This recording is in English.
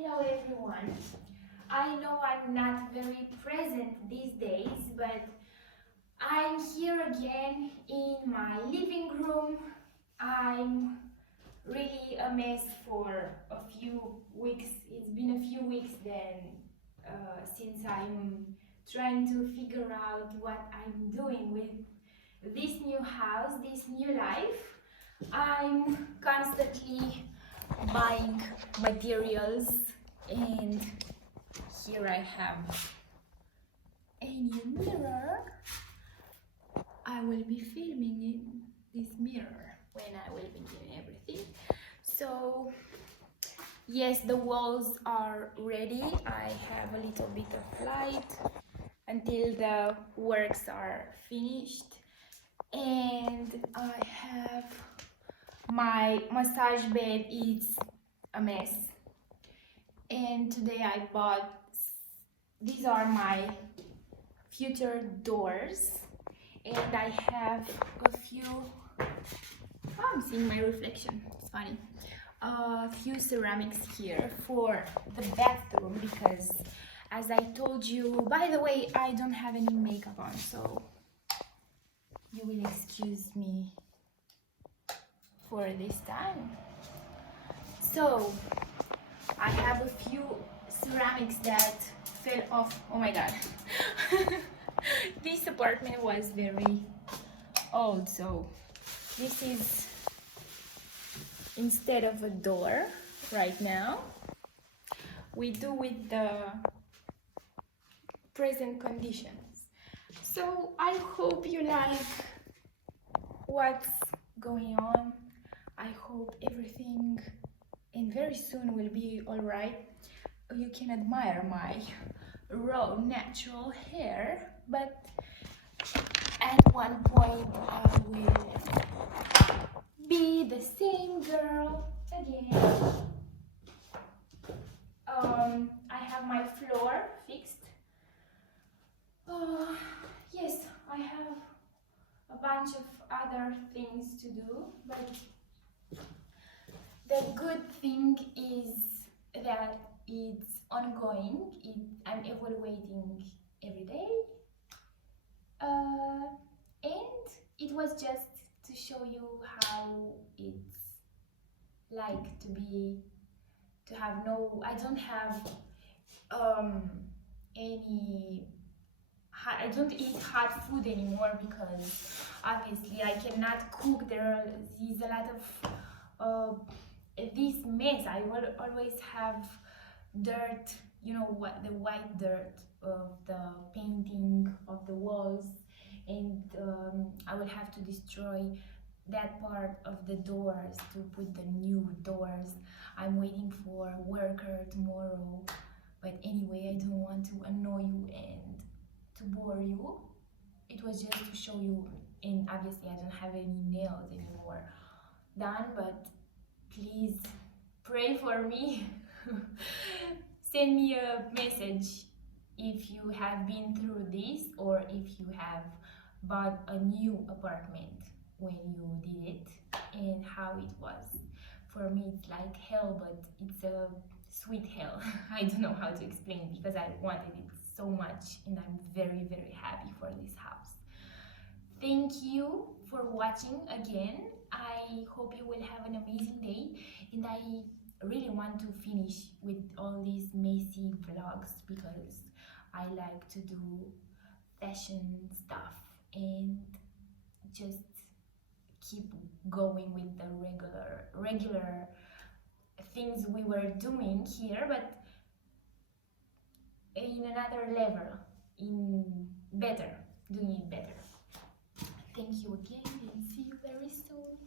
Hello everyone. I know I'm not very present these days, but I'm here again in my living room. I'm really a mess for a few weeks. It's been a few weeks since I'm trying to figure out what I'm doing with this new house, this new life. I'm constantly buying materials, and here I have a new mirror. I will be filming in this mirror when I will be doing everything. So yes, the walls are ready. I have a little bit of light until the works are finished, and I have my massage bed. It's a mess, and today I bought, these are my future doors, and I have a few, I'm seeing my reflection, it's funny, a few ceramics here for the bathroom, because as I told you, by the way, I don't have any makeup on, so you will excuse me for this time. So I have a few ceramics that fell off. Oh my god. This apartment was very old, so this is instead of a door right now. We do with the present conditions. So I hope you like what's going on. I hope everything and very soon will be all right. You can admire my raw natural hair, but at one point I will be the same girl again. I have my floor fixed. Yes, I have a bunch of other things to do, but the good thing is that it's ongoing. I'm evaluating every day, and it was just to show you how it's like to have no, I don't have I don't eat hot food anymore, because obviously I cannot cook. There is a lot of this mess. I will always have dirt, you know what, the white dirt of the painting of the walls, and I will have to destroy that part of the doors to put the new doors. I'm waiting for a worker tomorrow, but anyway, I don't want to annoy you and to bore you. It was just to show you, and obviously I don't have any nails anymore done, but please pray for me. Send me a message if you have been through this, or if you have bought a new apartment when you did it, and how it was. For me it's like hell, but it's a sweet hell. I don't know how to explain it, because I wanted it so much, and I'm very, very happy for this house. Thank you for watching again. I hope you will have an amazing day, and I really want to finish with all these messy vlogs, because I like to do fashion stuff and just keep going with the regular things we were doing here, but in another level, in better, doing it better. Thank you again, and see you very soon.